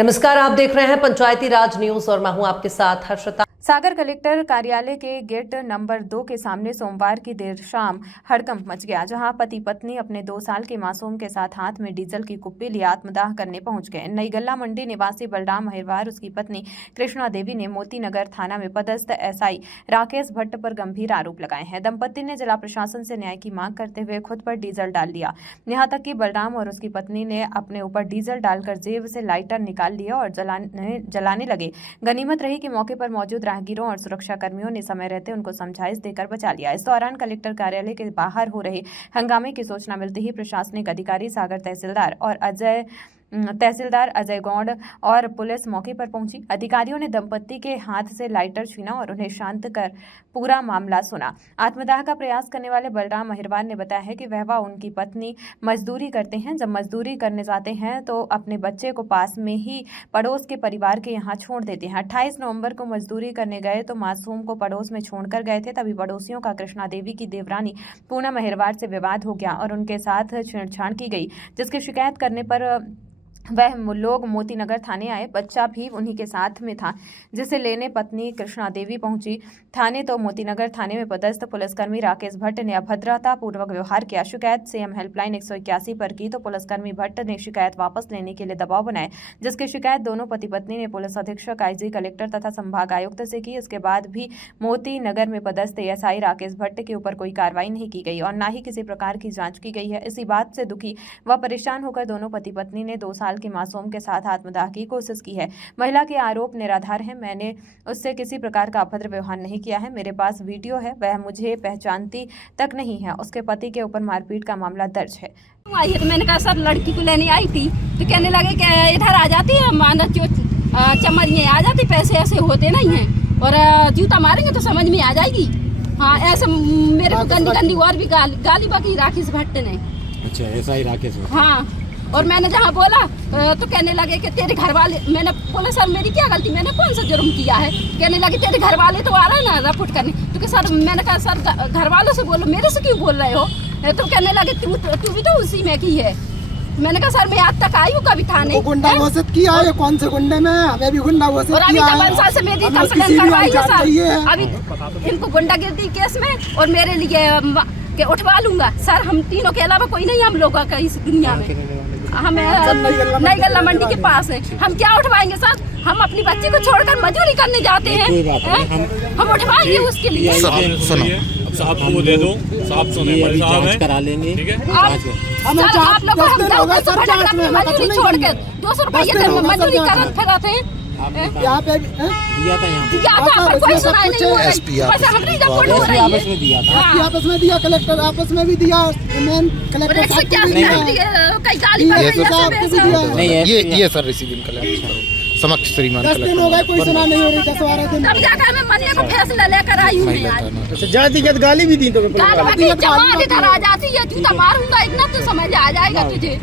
नमस्कार, आप देख रहे हैं पंचायती राज न्यूज और मैं हूं आपके साथ हर्षिता। सागर कलेक्टर कार्यालय के गेट नंबर 2 के सामने सोमवार की देर शाम हड़कंप मच गया, जहां पति पत्नी अपने 2 साल के मासूम के साथ हाथ में डीजल की कुप्पी लिए आत्मदाह करने पहुंच गए। नई गल्ला मंडी निवासी बलराम अहिरवार उसकी पत्नी कृष्णा देवी ने मोती नगर थाना में पदस्थ एसआई राकेश भट्ट पर गंभीर आरोप लगाए हैं। दंपति ने जिला प्रशासन से न्याय की मांग करते हुए खुद पर डीजल डाल लिया। यहाँ तक कि बलराम और उसकी पत्नी ने अपने ऊपर डीजल डालकर जेब से लाइटर निकाल लिया और जलाने लगे। गनीमत रही कि मौके पर मौजूद राहगीरों और सुरक्षा कर्मियों ने समय रहते उनको समझाइश देकर बचा लिया। इस दौरान कलेक्टर कार्यालय के बाहर हो रहे हंगामे की सूचना मिलते ही प्रशासनिक अधिकारी सागर तहसीलदार अजय गौड़ और पुलिस मौके पर पहुंची। अधिकारियों ने दंपत्ति के हाथ से लाइटर छीना और उन्हें शांत कर पूरा मामला सुना। आत्मदाह का प्रयास करने वाले बलराम अहिरवार ने बताया है कि वह व उनकी पत्नी मजदूरी करते हैं। जब मजदूरी करने जाते हैं तो अपने बच्चे को पास में ही पड़ोस के परिवार के यहाँ छोड़ देते हैं। 28 नवंबर को मजदूरी करने गए तो मासूम को पड़ोस में छोड़कर गए थे। तभी पड़ोसियों का कृष्णा देवी की देवरानी पूनम अहिरवार से विवाद हो गया और उनके साथ छेड़छाड़ की गई, जिसकी शिकायत करने पर वह लोग मोती नगर थाने आए। बच्चा भी उन्हीं के साथ में था, जिसे लेने पत्नी कृष्णा देवी पहुंची थाने तो मोती नगर थाने में पदस्थ पुलिसकर्मी राकेश भट्ट ने अभद्रता पूर्वक व्यवहार किया। शिकायत सीएम हेल्पलाइन 181 पर की तो पुलिसकर्मी भट्ट ने शिकायत वापस लेने के लिए दबाव बनाए, जिसकी शिकायत दोनों पति पत्नी ने पुलिस अधीक्षक आईजी कलेक्टर तथा संभाग आयुक्त से की। इसके बाद भी मोती नगर में पदस्थ एसआई राकेश भट्ट के ऊपर कोई कार्रवाई नहीं की गई और न ही किसी प्रकार की जाँच की गई है। इसी बात से दुखी व परेशान होकर दोनों पति पत्नी ने 2 साल के मासूम के साथ आत्मदाह की कोशिश की है। महिला के आरोप निराधार है। मैंने उससे किसी प्रकार का अभद्र व्यवहार नहीं किया है। मेरे पास वीडियो है, वह मुझे पहचानती तक नहीं है। उसके पति के ऊपर मारपीट का मामला दर्ज है। आई है तो मैंने कहा सर लड़की को लेने आई थी तो कहने लगे कि इधर आ जाती है माना चमरिए आ जाती, पैसे ऐसे होते नहीं हैं और जूता मारेंगे तो समझ में आ जाएगी। हाँ, ऐसे मेरे को गंदी गंदी और भी गाली बकी राकेश भट्ट ने। अच्छा, ऐसा ही राकेश भट्ट। हाँ, और मैंने जहाँ बोला तो कहने लगे कि तेरे घर वाले, मैंने बोला सर मेरी क्या गलती, मैंने कौन सा जुर्म किया है। कहने लगे तेरे घर वाले तो आ रहे हैं ना रिपोर्ट करने। तो सर मैंने कहा सर घर वालों से बोलो, मेरे से क्यों बोल रहे हो। तो कहने लगे तू भी तो उसी में की है। मैंने कहा सर मैं आज तक आई हूँ कभी थाने। गुंडा घोषित किया है, कौन से गुंडे में हमें भी गुंडा घोषित और अभी 1 साल से मेरी कंप्लेंट करवाई है सर। अभी इनको गुंडागिर्दी केस में और मेरे लिए उठवा लूंगा सर। हम तीनों के अलावा कोई नहीं हम लोगों का इस दुनिया में। हमें नई गल्ला मंडी के पास है, हम क्या उठवाएंगे सर। हम अपनी बच्ची को छोड़कर मजदूरी करने जाते हैं, हम उठवाएंगे उसके लिए। साहब को दे दो, साहब सुने जांच करा लेंगे। ठीक है, आप लोग मजदूरी छोड़ के 200 रुपये मजदूरी करन फिराते हैं। यहाँ पे दिया था कोई सुनाई नहीं हुआ। आपस में दिया, कलेक्टर आपस में भी दिया, मेन कलेक्टर ये सर रिसीविंग कलेक्टर समक्ष श्रीमान 10 दिन हो गए, कोई सुना नहीं हो रही। 10-12 दिन तब जाकर मैं मनिया को फैसला लेकर आई हूँ यार। जातिगत गाली भी दी तो जमात इधर आ जाती है, जूता मारूंगा इतना तो समझ आ जाएगा तुझे।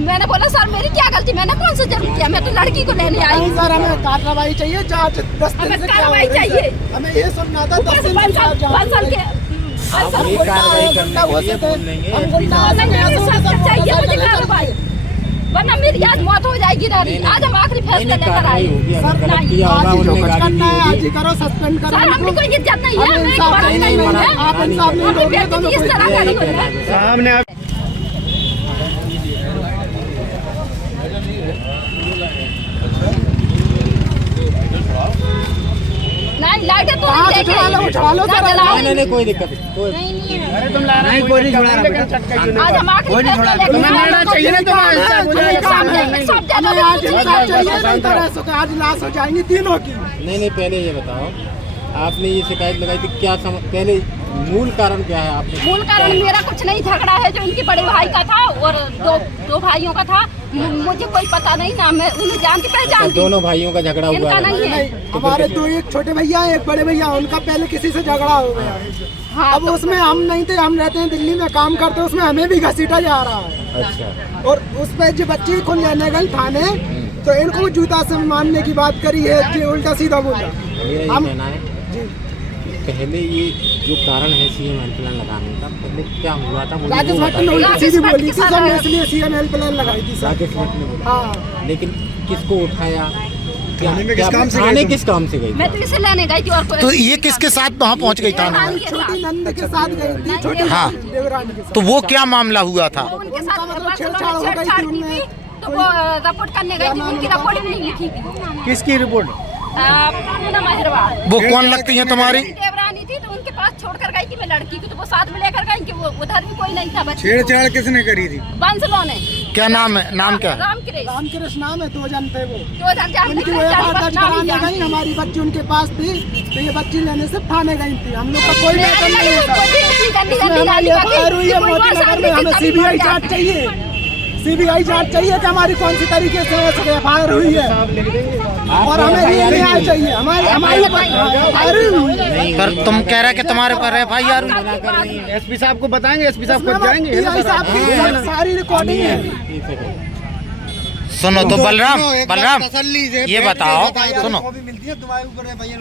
मैंने बोला सर मेरी क्या गलती, मैंने कौन सा जुर्म किया, मैं तो लड़की को लेने आई हूँ। सर हमें कार्रवाई चाहिए, जांच 10 दिन से कार्रवाई चाहिए। हमें ये सुनना था 10 दिन से वरना मेरी आज मौत हो जाएगी। आज हम आखिरी फैसला लेकर आए। आज ही करो, सस्पेंड करो। सर हमने कोई इज्जत नहीं है, मैं बड़ा नहीं हूं। आप इंसाफ नहीं दोगे इस तरह करी है सामने। नहीं लाइट तो नहीं देंगे, उठवा लो सर। नहीं कोई दिक्कत नहीं। अरे तुम ला नहीं, कोई नहीं छुड़ा रहा। आज हम आखिरी फैसला लेकर आए। चाहिए ना तो आज लाश हो जाएंगी तीनों की। नहीं, पहले ये बताओ आपने ये शिकायत लगाई थी, क्या पहले मूल कारण क्या है आपने? मूल कारण मेरा कुछ नहीं, झगड़ा है जो इनके बड़े भाई का था और दो भाइयों का था। मुझे कोई पता नहीं ना, मैं उन्हें जानती पहचानती। दोनों भाइयों का झगड़ा हुआ है? नहीं है, हमारे 2 एक छोटे भैया एक बड़े भैया, उनका पहले किसी से झगड़ा हो गया। हाँ, अब उसमें हम नहीं थे, हम रहते हैं दिल्ली में काम करते, उसमें हमें भी घसीटा जा रहा है। अच्छा। और उस पर जो बच्ची को लेने गई थाने तो इनको जूता से मारने की बात करी है, उल्टा सीधा बोला। हम पहले ये जो कारण है सीएम हेल्प लाइन लगाने का, पहले क्या हुआ था मुझे राजेश वो भट्ट ने बताइए। उल्टी सीधी बोली थी सर, मैं इसलिए सीएम हेल्प लाइन लगाई थी सर। राजेश भट्ट ने बोला। हाँ लेकिन किसको उठाया, थाने में किस काम से थाने गए किस काम से गई? मैं तो इसे लेने गई थी और कोई तो ये किसके साथ वहाँ पहुँच गई थाने में? छोटी नंद के साथ गई थी, छोटी हाँ। देवरानी के साथ। तो वो क्या मामला हुआ था? उनके उनका साथ मतलब बस छेड़छाड़ हो उन्होंने गई छेड़छाड़ थी की उनमें। थी, तो वो रिपोर्ट करने गई थी, उनकी रिपोर्ट भी नहीं लिखी थी। किसकी रिपोर्ट? पूनम अहिरवार वो कौन लगती है तुम्हारी? देवरानी थी, तो उनके पास छोड़कर गई थी मैं लड़की को, तो वो साथ में लेकर गई कि वो उधर भी कोई नहीं था बच्चे। छेड़छाड़ किसने करी थी? बंसलों ने। क्या नाम है? नाम क्या है? राम कृष्ण। राम कृष्ण नाम है, 2 जन थे वो। 2000 जानते उनकी हैं, वो चार एफआईआर दर्ज नाम ही कराने जानते गई, हमारी बच्ची उनके पास थी, तो ये बच्ची लेने से थाने गई थी। हम लोग का कोई मैटर नहीं है सर। इसमें हमारी एफआईआर हुई है मोती नगर में, हमें सीबीआई जांच चाहिए। सीबीआई जांच चाहिए कि हमारी कौन सी तरीके से एफआईआर हुई है, और हमें ये न्याय चाहिए। हमारी एफआईआर हुई है। पर तुम कह रहे कि तुम्हारे पर एफआईआर हुई? एसपी साहब को बताएंगे, एसपी साहब को जाएंगे। PI साहब की सारी रिकॉर्डिंग है। सुनो तो बलराम, बलराम ये बताओ, सुनो मिलती है तुम्हारे ऊपर एफआईआर